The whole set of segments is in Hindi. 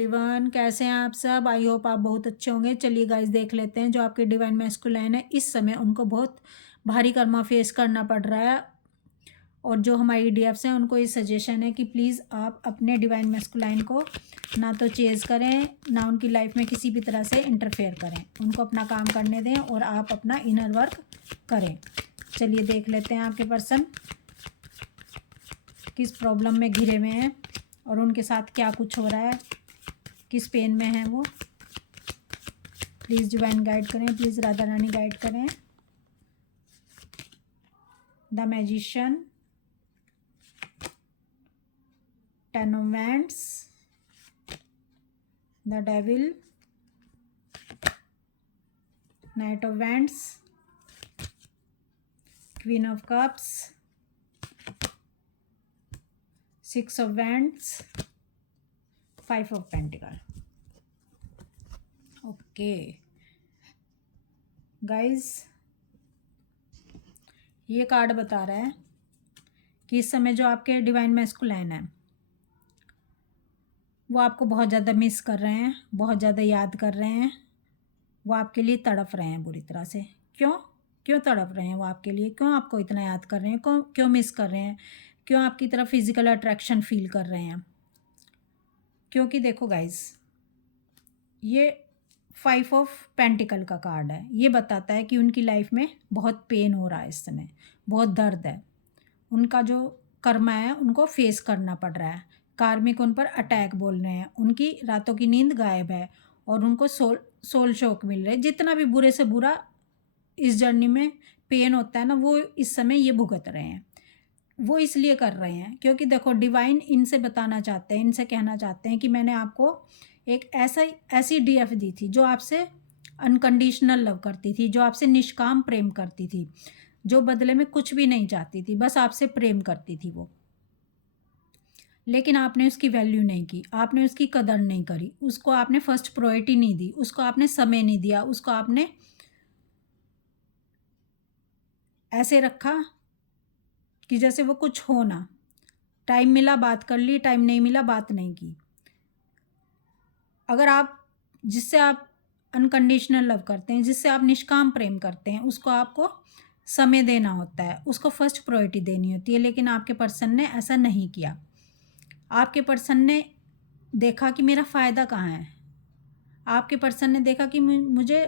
एवरीवन, कैसे हैं आप सब? आई होप आप बहुत अच्छे होंगे। चलिए गाइस, देख लेते हैं जो आपके डिवाइन मैस्कुलाइन है इस समय उनको बहुत भारी कर्मा फेस करना पड़ रहा है। और जो हमारी डीएफ्स हैं उनको ये सजेशन है कि प्लीज़ आप अपने डिवाइन मैस्कुलाइन को ना तो चेज़ करें, ना उनकी लाइफ में किसी भी तरह से इंटरफेयर करें। उनको अपना काम करने दें और आप अपना इनर वर्क करें। चलिए देख लेते हैं आपके पर्सन किस प्रॉब्लम में घिरे हुए हैं और उनके साथ क्या कुछ हो रहा है, किस पेन में है वो। प्लीज़ डिवाइन गाइड करें, प्लीज़ राधा रानी गाइड करें। The magician, 10 of wands, the devil, night of wands, queen of cups, 6 of wands, 5 of pentacle. Okay guys, ये कार्ड बता रहा है कि इस समय जो आपके डिवाइन मैस्कुलाइन है वो आपको बहुत ज़्यादा मिस कर रहे हैं, बहुत ज़्यादा याद कर रहे हैं। वो आपके लिए तड़प रहे हैं बुरी तरह से। क्यों क्यों तड़प रहे हैं वो आपके लिए? क्यों आपको इतना याद कर रहे हैं? क्यों मिस कर रहे हैं? क्यों आपकी तरफ फिजिकल अट्रैक्शन फील कर रहे हैं? क्योंकि देखो गाइज, ये 5 ऑफ पेंटिकल का कार्ड है। ये बताता है कि उनकी लाइफ में बहुत पेन हो रहा है इस समय, बहुत दर्द है। उनका जो कर्मा है उनको फेस करना पड़ रहा है। कार्मिक उन पर अटैक बोल रहे हैं, उनकी रातों की नींद गायब है और उनको सोल शॉक मिल रहे हैं। जितना भी बुरे से बुरा इस जर्नी में पेन होता है ना, वो इस समय ये भुगत रहे हैं। वो इसलिए कर रहे हैं क्योंकि देखो, डिवाइन इनसे बताना चाहते हैं, इनसे कहना चाहते हैं कि मैंने आपको एक ऐसी डीएफ दी थी जो आपसे अनकंडीशनल लव करती थी, जो आपसे निष्काम प्रेम करती थी, जो बदले में कुछ भी नहीं चाहती थी, बस आपसे प्रेम करती थी वो। लेकिन आपने उसकी वैल्यू नहीं की, आपने उसकी कदर नहीं करी, उसको आपने फर्स्ट प्रायोरिटी नहीं दी, उसको आपने समय नहीं दिया, उसको आपने ऐसे रखा कि जैसे वो कुछ हो ना। टाइम मिला बात कर ली, टाइम नहीं मिला बात नहीं की। अगर आप जिससे आप अनकंडीशनल लव करते हैं, जिससे आप निष्काम प्रेम करते हैं, उसको आपको समय देना होता है, उसको फर्स्ट प्रायोरिटी देनी होती है। लेकिन आपके पर्सन ने ऐसा नहीं किया। आपके पर्सन ने देखा कि मेरा फ़ायदा कहाँ है। आपके पर्सन ने देखा कि मुझे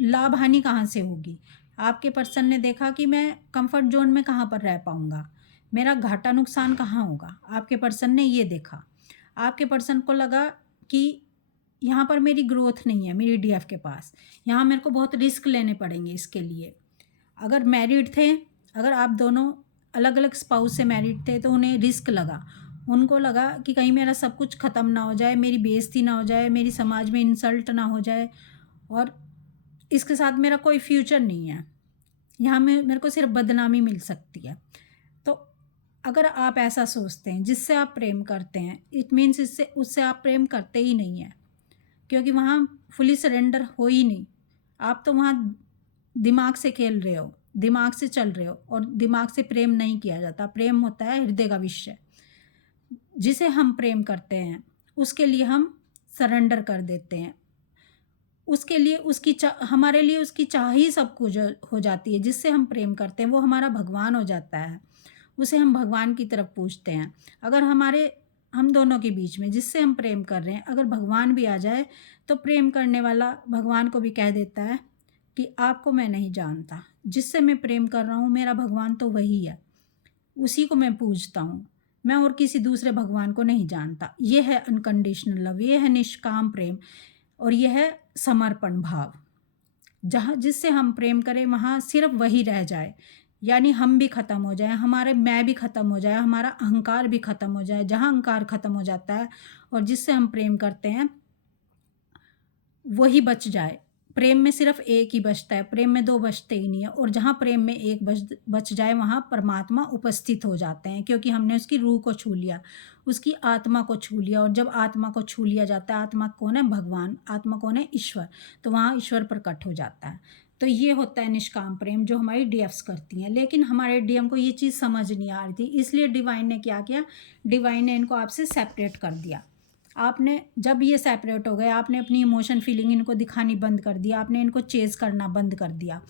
लाभ हानि कहाँ से होगी। आपके पर्सन ने देखा कि मैं कंफर्ट जोन में कहाँ पर रह पाऊँगा, मेरा घाटा नुकसान कहाँ होगा। आपके पर्सन ने ये देखा। आपके पर्सन को लगा कि यहाँ पर मेरी ग्रोथ नहीं है, मेरी डीएफ के पास। यहाँ मेरे को बहुत रिस्क लेने पड़ेंगे इसके लिए। अगर मैरिड थे, अगर आप दोनों अलग अलग स्पाउस से मैरिड थे तो उन्हें रिस्क लगा। उनको लगा कि कहीं मेरा सब कुछ ख़त्म ना हो जाए, मेरी बेइज्जती ना हो जाए, मेरी समाज में इंसल्ट ना हो जाए, और इसके साथ मेरा कोई फ्यूचर नहीं है। यहाँ में मेरे को सिर्फ बदनामी मिल सकती है। तो अगर आप ऐसा सोचते हैं, जिससे आप प्रेम करते हैं, इट मीन्स उससे आप प्रेम करते ही नहीं हैं, क्योंकि वहाँ फुली सरेंडर हो ही नहीं। आप तो वहाँ दिमाग से खेल रहे हो, दिमाग से चल रहे हो, और दिमाग से प्रेम नहीं किया जाता। प्रेम होता है हृदय का विषय। जिसे हम प्रेम करते हैं उसके लिए हम सरेंडर कर देते हैं। उसके लिए हमारे लिए उसकी चाह ही सब कुछ हो जाती है। जिससे हम प्रेम करते हैं वो हमारा भगवान हो जाता है। उसे हम भगवान की तरफ पूछते हैं। अगर हम दोनों के बीच में जिससे हम प्रेम कर रहे हैं अगर भगवान भी आ जाए तो प्रेम करने वाला भगवान को भी कह देता है कि आपको मैं नहीं जानता, जिससे मैं प्रेम कर रहा हूँ मेरा भगवान तो वही है, उसी को मैं पूजता हूँ, मैं और किसी दूसरे भगवान को नहीं जानता। ये है अनकंडीशनल लव, ये है निष्काम प्रेम, और यह है समर्पण भाव। जहाँ जिससे हम प्रेम करें वहाँ सिर्फ वही रह जाए, यानी हम भी ख़त्म हो जाए, हमारे मैं भी ख़त्म हो जाए, हमारा अहंकार भी ख़त्म हो जाए। जहाँ अहंकार ख़त्म हो जाता है और जिससे हम प्रेम करते हैं वही बच जाए। प्रेम में सिर्फ एक ही बचता है, प्रेम में दो बचते ही नहीं है। और जहाँ प्रेम में एक बच जाए वहाँ परमात्मा उपस्थित हो जाते हैं, क्योंकि हमने उसकी रूह को छू लिया, उसकी आत्मा को छू लिया। और जब आत्मा को छू लिया जाता है, आत्मा कौन है? भगवान। आत्मा कौन है? ईश्वर। तो वहाँ ईश्वर प्रकट हो जाता है। तो ये होता है निष्काम प्रेम, जो हमारी डीएफ्स करती हैं। लेकिन हमारे डीएम को ये चीज़ समझ नहीं आ रही थी, इसलिए डिवाइन ने क्या किया? डिवाइन ने इनको आपसे सेपरेट कर दिया। आपने जब ये सेपरेट हो गए, आपने अपनी इमोशन फीलिंग इनको दिखानी बंद कर दिया, आपने इनको चेज़ करना बंद कर दिया।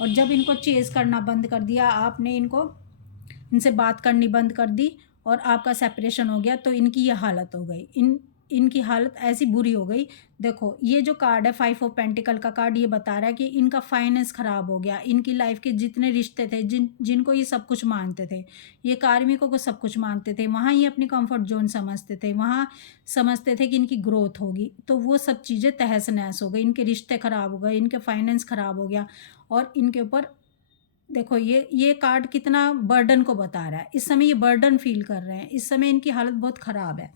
और जब इनको चेज़ करना बंद कर दिया, आपने इनसे बात करनी बंद कर दी और आपका सेपरेशन हो गया, तो इनकी ये हालत हो गई। इनकी हालत ऐसी बुरी हो गई। देखो, ये जो कार्ड है 5 ऑफ पेंटिकल का कार्ड, ये बता रहा है कि इनका फाइनेंस ख़राब हो गया। इनकी लाइफ़ के जितने रिश्ते थे, जिनको ये सब कुछ मानते थे, ये कार्मिकों को सब कुछ मानते थे, वहाँ ये अपनी कंफर्ट ज़ोन समझते थे, वहाँ समझते थे कि इनकी ग्रोथ होगी, तो वो सब चीज़ें तहस-नहस हो गई। इनके रिश्ते ख़राब हो गए, इनके फाइनेंस ख़राब हो गया और इनके ऊपर देखो ये कार्ड कितना बर्डन को बता रहा है। इस समय ये बर्डन फ़ील कर रहे हैं, इस समय इनकी हालत बहुत ख़राब है।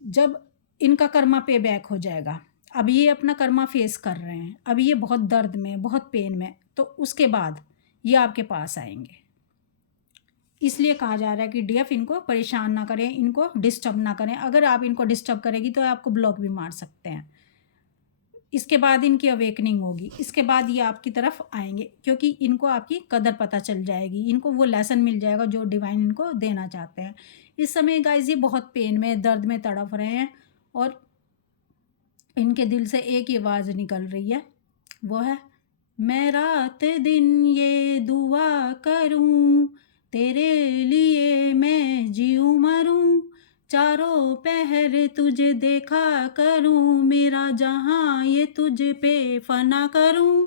जब इनका कर्मा पे बैक हो जाएगा, अब ये अपना कर्मा फेस कर रहे हैं, अब ये बहुत दर्द में, बहुत पेन में, तो उसके बाद ये आपके पास आएँगे। इसलिए कहा जा रहा है कि डीएफ इनको परेशान ना करें, इनको डिस्टर्ब ना करें। अगर आप इनको डिस्टर्ब करेंगी तो आपको ब्लॉक भी मार सकते हैं। इसके बाद इनकी अवेकनिंग होगी, इसके बाद ये आपकी तरफ आएँगे, क्योंकि इनको आपकी कदर पता चल जाएगी, इनको वो लेसन मिल जाएगा जो डिवाइन इनको देना चाहते हैं। इस समय गाइज़ ये बहुत पेन में, दर्द में तड़प रहे हैं और इनके दिल से एक ही आवाज़ निकल रही है, वो है, मैं रात दिन ये दुआ करूँ, तेरे लिए मैं जीऊँ मरूँ, चारों पहर तुझे देखा करूँ, मेरा जहाँ ये तुझ पे फ़ना करूँ।